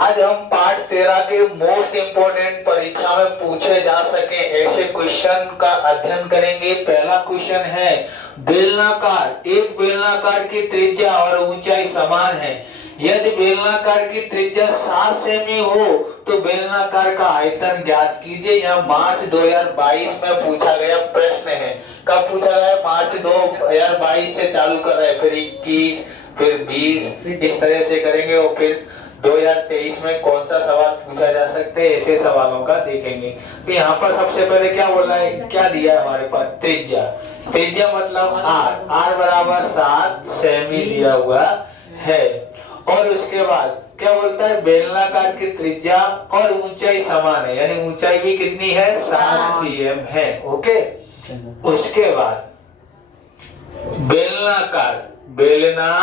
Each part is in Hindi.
आज हम पाठ 13 के मोस्ट इम्पोर्टेंट परीक्षा में पूछे जा सके ऐसे क्वेश्चन का अध्ययन करेंगे। पहला क्वेश्चन है बेलनाकार। एक बेलनाकार की त्रिज्या और ऊंचाई समान है। यदि बेलनाकार की त्रिज्या 7 सेमी हो तो बेलनाकार का आयतन ज्ञात कीजिए। यह मार्च 2022 में पूछा गया प्रश्न है। कब पूछा गया? मार्च 2022 से चालू कर रहे हैं, फिर 21, फिर 20, इस तरह से करेंगे और फिर 2023 में कौन सा सवाल पूछा जा सकते हैं, ऐसे सवालों का देखेंगे। तो यहाँ पर सबसे पहले क्या बोला है, क्या दिया है हमारे पास? त्रिज्या। त्रिज्या मतलब आर बराबर 7 सेमी दिया हुआ है। और उसके बाद क्या बोलता है? बेलनाकार की त्रिज्या और ऊंचाई समान है, यानी ऊंचाई भी कितनी है? 7 cm है। ओके, उसके बाद बेलनाकार, बेलनाकार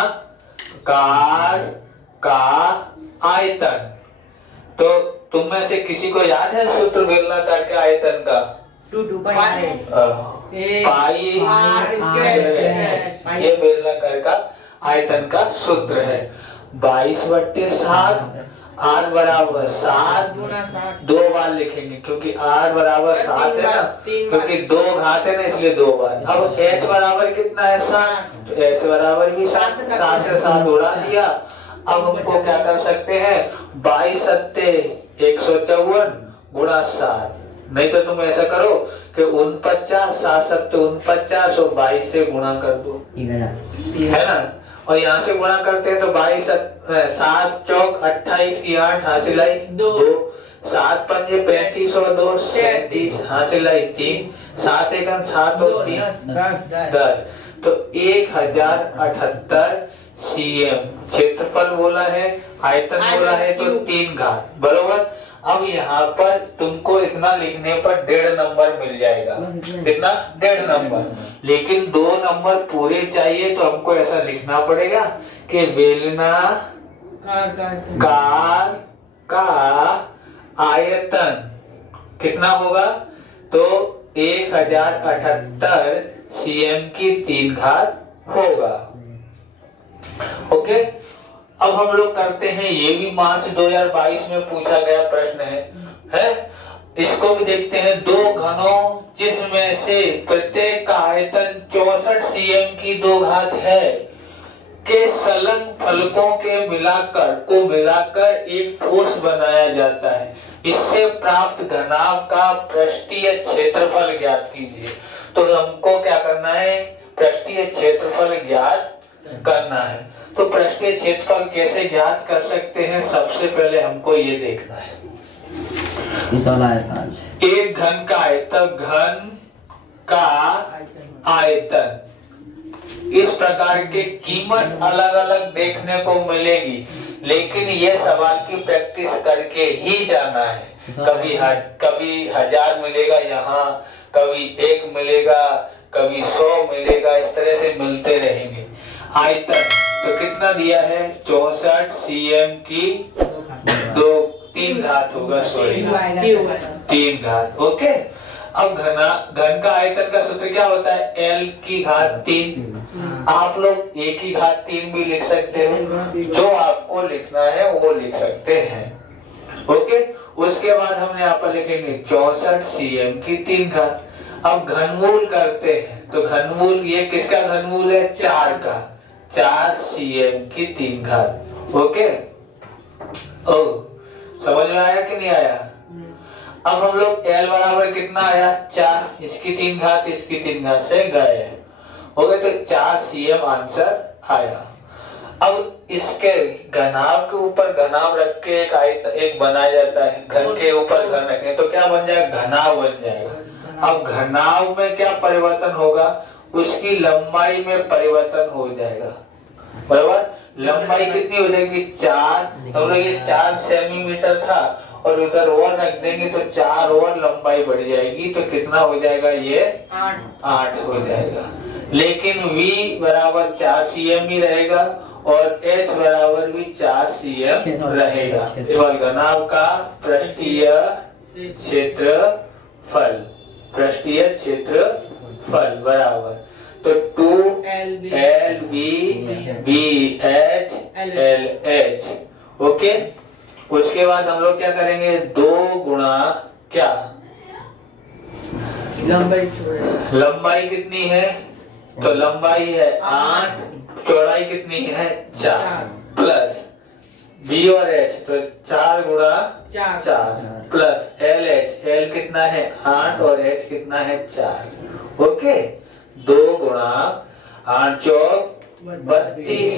का आयतन। तो तुम में से किसी को याद है सूत्र बेलनाकार के आयतन का? 2 पाई ये बेलनाकार का आयतन का सूत्र है। 22/7 r बराबर 7 दो बार लिखेंगे क्योंकि r बराबर 7 है ना, क्योंकि 2 घात है ना, इसलिए 2 बार। अब h बराबर कितना है? 7, तो h बराबर भी 7 से 7 उड़ा दिया। अब हमको क्या कर सकते हैं? 22 सत्ते 154 गुणा 7। नहीं तो तुम ऐसा करो कि 49 7 सत्ते 49 और 22 से गुणा कर दो, है ना। और यहाँ से गुणा करते हैं तो 22 7 चौक 28 की 8 हासिल आई 2, 7 पंजे 35 और 2 37 हासिल आई 3, 7 एकम 7 और 3 10। तो 1078 cm क्षेत्रफल बोला है, आयतन बोला है, तो 3 घात बरोबर। अब यहाँ पर तुमको इतना लिखने पर 1.5 नंबर मिल जाएगा। कितना? 1.5 नंबर। लेकिन 2 नंबर पूरे चाहिए तो हमको ऐसा लिखना पड़ेगा कि बेलनाकार का आयतन कितना होगा? तो 1078 cm की 3 घात होगा। ओके, अब हम लोग करते हैं, ये भी मार्च 2022 में पूछा गया प्रश्न है। इसको भी देखते हैं। 2 घनों जिसमें से प्रत्येक का आयतन 64 cm की 2 घात है के संलग्न फलकों के मिलाकर एक ठोस बनाया जाता है। इससे प्राप्त घनाभ का पृष्ठीय क्षेत्रफल ज्ञात कीजिए। तो हमको क्या करना है? पृष्ठीय क्षेत्रफल ज्ञात करना है। तो पृष्ठीय क्षेत्रफल कैसे ज्ञात कर सकते हैं? सबसे पहले हमको ये देखना है, एक घन का आयतन, घन का आयतन। इस प्रकार के कीमत अलग अलग देखने को मिलेगी, लेकिन ये सवाल की प्रैक्टिस करके ही जाना है। कभी 1000 मिलेगा यहाँ, कभी 1 मिलेगा, कभी 100 मिलेगा, इस तरह से मिलते रहेंगे। आयतन तो कितना दिया है? 64 cm की 3 घात होगा, सॉरी 3 घात। ओके, अब घन का आयतन का सूत्र क्या होता है? L की घात 3। आप लोग 1 की घात 3 भी लिख सकते हो, जो आपको लिखना है वो लिख सकते हैं। ओके, उसके बाद हम यहाँ पर लिखेंगे 64 cm की 3 घात। अब घनमूल करते हैं, तो घनमूल ये किसका घनमूल है? 4 का, 4 cm की 3 घात। ओके, समझ में आया कि नहीं आया? अब हम लोग L बराबर कितना आया? 4, इसकी 3 घात, इसकी 3 घात से गए। हो गए, तो 4 cm आंसर आया। अब इसके घनाभ के ऊपर घनाभ रख के एक बनाया जाता है, घन के ऊपर घन रखें तो क्या बन जाएगा? घनाभ बन जाएगा। अब घनाभ में क्या परिवर्तन होगा? उसकी लंबाई में परिवर्तन हो जाएगा, बराबर। लंबाई कितनी हो जाएगी? 4। तो हम लोग ये 4 सेंटीमीटर था और उधर और रख देंगे तो 4 और लंबाई बढ़ जाएगी, तो कितना हो जाएगा? ये 8 हो जाएगा। लेकिन V बराबर 4 cm ही रहेगा और H बराबर भी 4 cm रहेगा। केवल घनाभ का पृष्ठीय क्षेत्रफल, पृष्ठीय क्षेत्रफल बराबर, तो 2LB BH LH। ओके, उसके बाद हम लोग क्या करेंगे, 2 गुणा क्या, लंबाई कितनी है, तो लंबाई है 8, चौड़ाई कितनी है 4, प्लस बी और एच, तो 4 गुणा 4 प्लस एल एच, एल कितना है 8 और एच कितना है 4। ओके, 2 गुणा 8 चौक 32,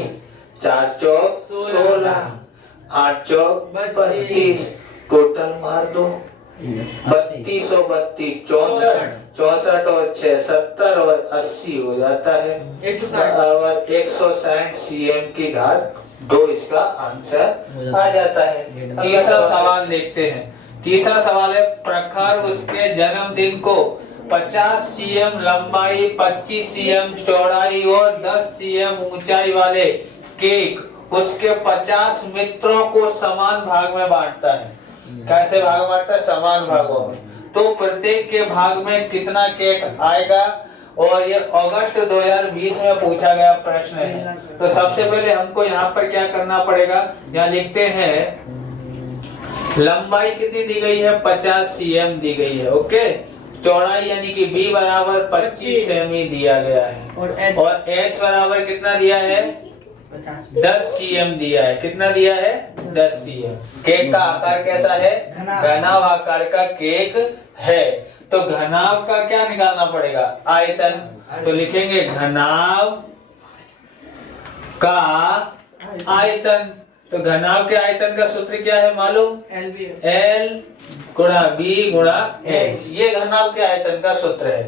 4 चौक 16, 8 चौक 32, टोटल मार दो 32 और 32 64 और 6 70 और 80 हो जाता है 160 cm की घात 2 इसका आंसर आ जाता है। तीसरा सवाल देखते हैं। तीसरा सवाल है, प्रखर उसके जन्मदिन को 50 cm लंबाई, 25 cm चौड़ाई और 10 cm ऊंचाई वाले केक उसके 50 मित्रों को समान भाग में बांटता है। कैसे भाग बांटता है, समान भागों में। तो प्रत्येक के भाग में कितना केक आएगा, और ये अगस्त 2020 में पूछा गया प्रश्न है। तो सबसे पहले हमको यहाँ पर क्या करना पड़ेगा, यहाँ लिखते हैं लंबाई कितनी दी गई है 50 cm दी गई है। ओके, चौड़ाई यानी कि b बराबर 25 सेमी दिया गया है, और h बराबर कितना दिया है 10 cm दिया है। कितना दिया है 10 cm। केक का आकार कैसा है, घनाव आकार का केक है। तो घनाव का क्या निकालना पड़ेगा, आयतन। तो लिखेंगे घनाव का आयतन। तो घनाव के आयतन का सूत्र क्या है मालूम, L गुणा B गुणा H, ये घनाव के आयतन का सूत्र है।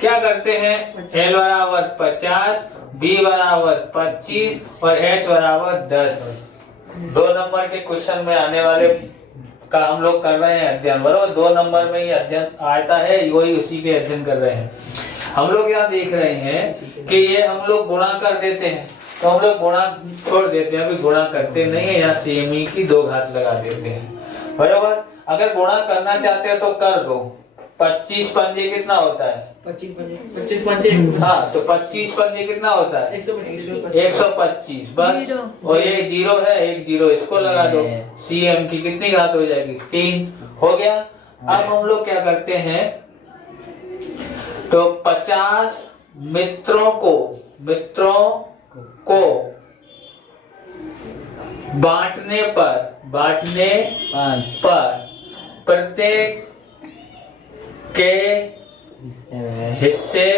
क्या करते हैं, L बराबर 50, B बराबर 25 और H बराबर 10। 2 नंबर के क्वेश्चन में आने वाले का हम लोग कर रहे हैं अध्ययन, बराबर 2 नंबर में ही अध्ययन आता है, वही उसी के अध्ययन कर रहे हैं हम लोग। यहाँ देख रहे हैं कि ये हम लोग गुणा कर देते हैं, तो हम लोग गुणा छोड़ देते हैं, अभी गुणा करते नहीं है, यहाँ सेमी की 2 घात लगा देते हैं, बराबर। अगर गुणा करना चाहते हो तो कर दो। 25 पंजे कितना होता है, 25 पंजे, हाँ, तो 25 पंजे कितना होता है 125 बस। और ये 0 है, एक 0 इसको लगा दो, cm की कितनी घात हो जाएगी 3, हो गया। अब हम लोग क्या करते हैं, तो 50 मित्रों को बांटने पर प्रत्येक के हिस्से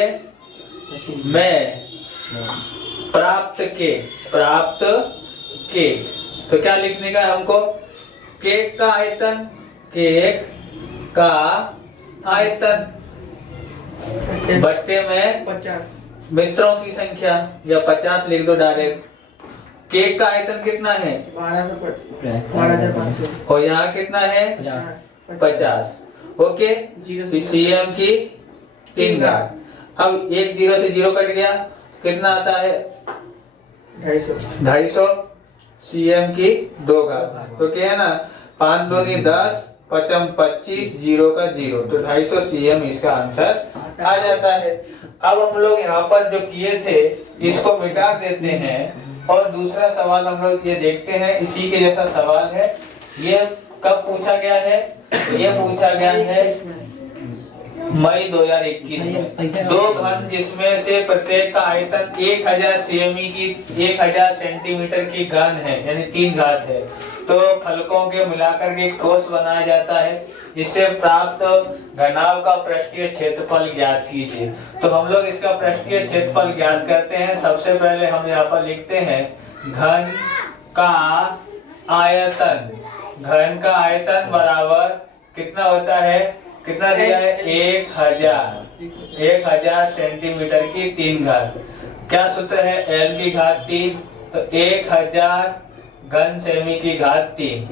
में प्राप्त के, तो क्या लिखने का है हमको, केक का आयतन, केक का आयतन बट्टे में 50 मित्रों की संख्या, या 50 लिख दो डायरेक्ट। केक का आयतन कितना है 12,500, और यहाँ कितना है 50। ओके, cm की 3 घात। अब एक 0 से 0 कट गया, कितना आता है 250 cm की 2 घात। तो क्या है ना, 5 दूनी 10, 5 25, 0 का 0, तो 250 cm इसका आंसर आ जाता है। अब हम लोग यहाँ पर जो किए थे इसको मिटा देते हैं, और दूसरा सवाल हम लोग ये देखते हैं, इसी के जैसा सवाल है। ये कब पूछा गया है, ये पूछा गया है मई 2021 में। 2 घन जिसमें से प्रत्येक का आयतन 1000 सेंटीमीटर की घन है, यानी 3 घात है। तो फलकों के मिलाकर के एक ठोस बनाया जाता है, इससे प्राप्त घनाभ का पृष्ठीय क्षेत्रफल ज्ञात कीजिए। तो हम लोग इसका पृष्ठीय क्षेत्रफल ज्ञात करते हैं। सबसे पहले हम यहाँ पर लिखते हैं घन का आयतन। घन का आयतन बराबर कितना होता है, कितना दिया है 1000 सेंटीमीटर की 3 घात। क्या सूत्र है, L की घात 3, तो 1000 घन सेमी की घात 3।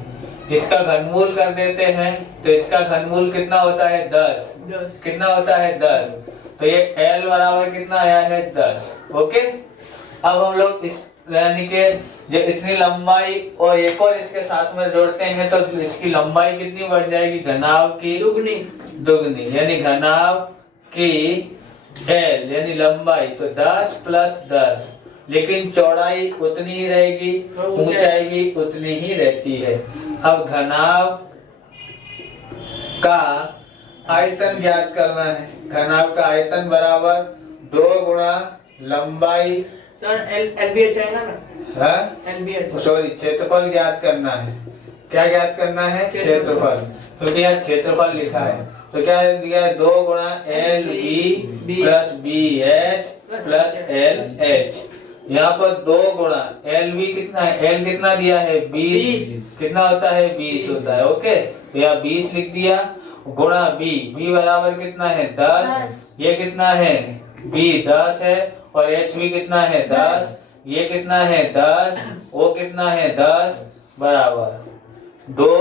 इसका घनमूल कर देते हैं, तो इसका घनमूल कितना होता है 10। कितना होता है 10, तो ये L बराबर कितना आया है 10। ओके, अब हम लोग इस यानी के जो इतनी लंबाई और एक और इसके साथ में जोड़ते हैं, तो इसकी लंबाई कितनी बढ़ जाएगी, घनाभ की दुगनी, यानी घनाभ की L यानी लंबाई, तो 10 प्लस 10, लेकिन चौड़ाई उतनी ही रहेगी, ऊंचाई भी उतनी ही रहती है। अब घनाभ का आयतन ज्ञात करना है। घनाभ का आयतन बराबर 2 गुणा लंबाई, सर एल बी एच आएगा ना, एल बी एच, सॉरी क्षेत्रफल ज्ञात करना है। क्या ज्ञात करना है? क्षेत्रफल। क्योंकि यहाँ क्षेत्रफल लिखा है तो क्या दिया है? 2 गुणा L B plus B H plus L H. यहाँ पर 2 गुणा एल बी कितना है? एल कितना दिया है? 20। कितना होता है? 20 होता है। ओके, तो यहाँ 20 लिख दिया गुणा बी, बी बराबर कितना है? 10। ये कितना है? बी 10 है और एच भी कितना है? 10। ये कितना है? 10। वो कितना है? 10 बराबर 2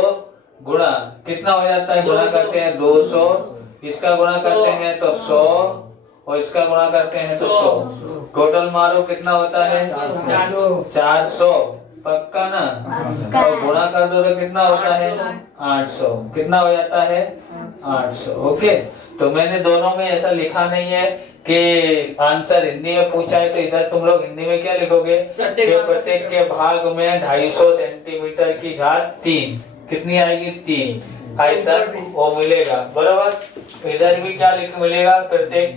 गुणा कितना हो जाता है? गुणा करते हैं 200, इसका गुणा करते हैं तो 100 और इसका गुणा करते हैं तो 100। टोटल मारो कितना होता है? 400। पक्का ना? और गुणा कर दो तो कितना होता है? 800। कितना हो जाता है? 800। ओके, तो मैंने दोनों में ऐसा लिखा नहीं है कि आंसर हिंदी में पूछा है तो इधर तुम लोग हिंदी में क्या लिखोगे? प्रत्येक के भाग में 250 सेंटीमीटर की घात 3 कितनी आएगी? 3 आयतन वो मिलेगा। बराबर, इधर भी क्या लिख मिलेगा? प्रत्येक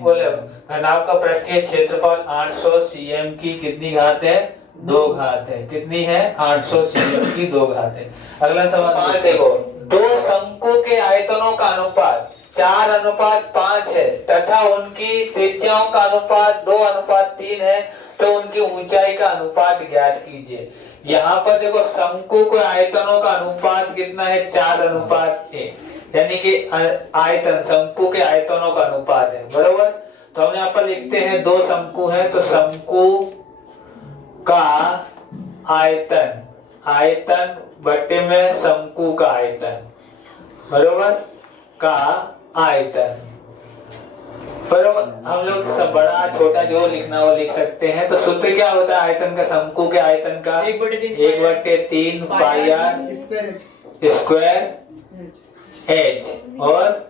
घनाभ का पृष्ठीय क्षेत्रफल 800 सीएम की कितनी घात है? 2 घात है। कितनी है? 800 सीएम की 2 घात है। अगला सवाल देखो, 2 शंकु के आयतनों का अनुपात 4:5 है तथा उनकी त्रिज्याओं का अनुपात 2:3 है, तो उनकी ऊंचाई का अनुपात ज्ञात कीजिए। यहाँ पर देखो शंकु के आयतनों का अनुपात कितना है? 4:1, यानी कि आयतन शंकु के आयतनों का अनुपात है। बरोबर, तो हम यहाँ पर लिखते हैं 2 शंकु है तो शंकु का आयतन, आयतन बटे में शंकु का आयतन, बरोबर, का आयतन। बरोबर, हम लोग सब बड़ा छोटा जो लिखना वो लिख सकते हैं। तो सूत्र क्या होता है आयतन का? शंकु के आयतन का 1/3 पाई आर स्क्वायर एच और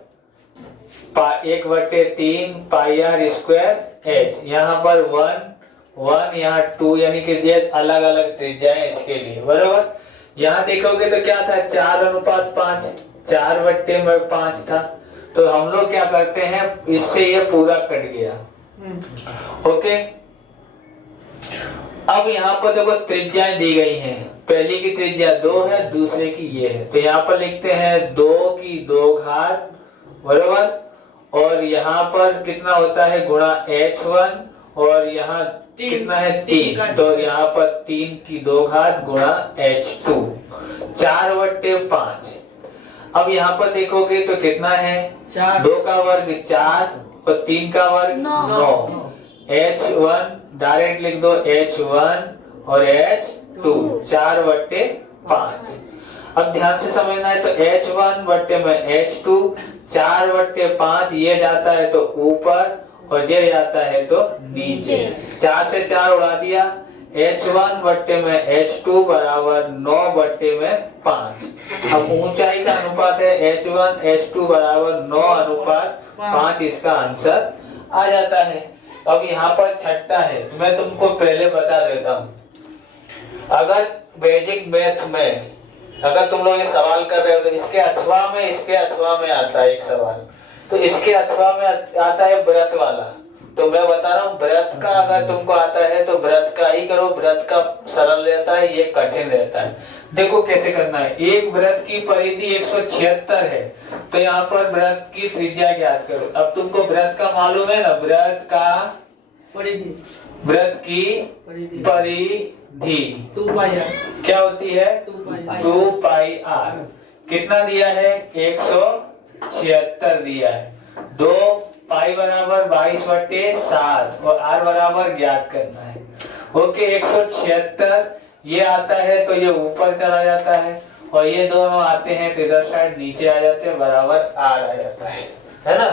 1/3 पाई आर स्क्वायर एच। यहाँ पर 1 यहाँ 2, यानी कि ये अलग अलग त्रिज्याएं इसके लिए। बरोबर, यहाँ देखोगे तो क्या था? 4:5, 4/5 था। तो हम लोग क्या करते हैं, इससे ये पूरा कट गया। ओके, अब यहाँ पर देखो त्रिज्याएं दी गई हैं। पहली की त्रिज्या 2 है, दूसरे की ये है, तो यहाँ पर लिखते हैं 2 की 2 घात। बरोबर, और यहाँ पर कितना होता है? गुणा h1 और यहाँ कितना है? 3, तो यहाँ पर 3 की 2 घात गुणा h2 4/5। अब यहाँ पर देखोगे तो कितना है? 2 का वर्ग 4 और 3 का वर्ग 9। h1 डायरेक्ट लिख दो, h1 और h2 4/5। अब ध्यान से समझना है तो h1 बट्टे में h2 4/5, ये जाता है तो ऊपर और ये जाता है तो नीचे। 4 से 4 उड़ा दिया, h1 बट्टे में h2 बराबर 9/5। अब ऊंचाई का अनुपात है h1 h2 बराबर 9:5, इसका आंसर आ जाता है। अब यहाँ पर छठा है, मैं तुमको पहले बता देता हूँ। अगर बेसिक मैथ में अगर तुम लोग ये सवाल कर रहे हो तो इसके अथवा में आता है एक सवाल, तो इसके अथवा में आता है व्रत वाला। तो मैं बता रहा हूँ व्रत का अगर तुमको आता है तो व्रत का ही करो, व्रत का सरल रहता है, ये कठिन रहता है। देखो कैसे करना है। एक व्रत की परिधि 176 है, तो यहाँ पर व्रत की त्रिज्या ज्ञात करो। अब तुमको व्रत का मालूम है ना, व्रत का परिधि, व्रत की परिधि 2 पाई आर क्या होती है? 2 पाई आर। कितना दिया है? 176 दिया है। 2 पाई बराबर 22/7 और आर बराबर ज्ञात करना है। ओके, 176 ये आता है तो ये ऊपर चला जाता है और ये दोनों आते हैं तो इधर साइड नीचे आ जाते हैं, बराबर आर आ जाता है ना।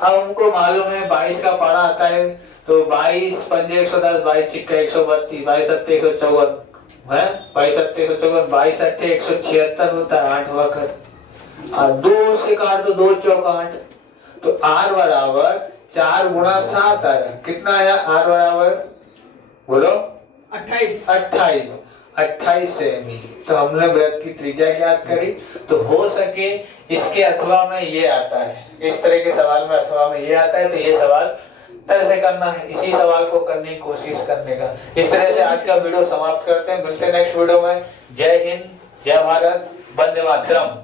अब हमको मालूम है 22 का पारा आता है तो 22 पंजे 110, 22 छिक्का 132, 22 सत्ते 154 है, 22 सत्ते 154, 22 अट्ठे 176 होता है 8 वक्त। 2 से काट दो, 2 चौक 8, तो आर बराबर 4 गुणा 7 आया। कितना आया आर बराबर? बोलो 28। 28 सेमी। तो हमने वृत्त की त्रिज्या ज्ञात करी। तो हो सके इसके अथवा में ये आता है, इस तरह के सवाल में अथवा में ये आता है, तो ये सवाल तरह से करना है, इसी सवाल को करने की कोशिश करने का। इस तरह से आज का वीडियो समाप्त करते हैं, मिलते हैं नेक्स्ट वीडियो में। जय हिंद, जय भारत, वंदे मातरम।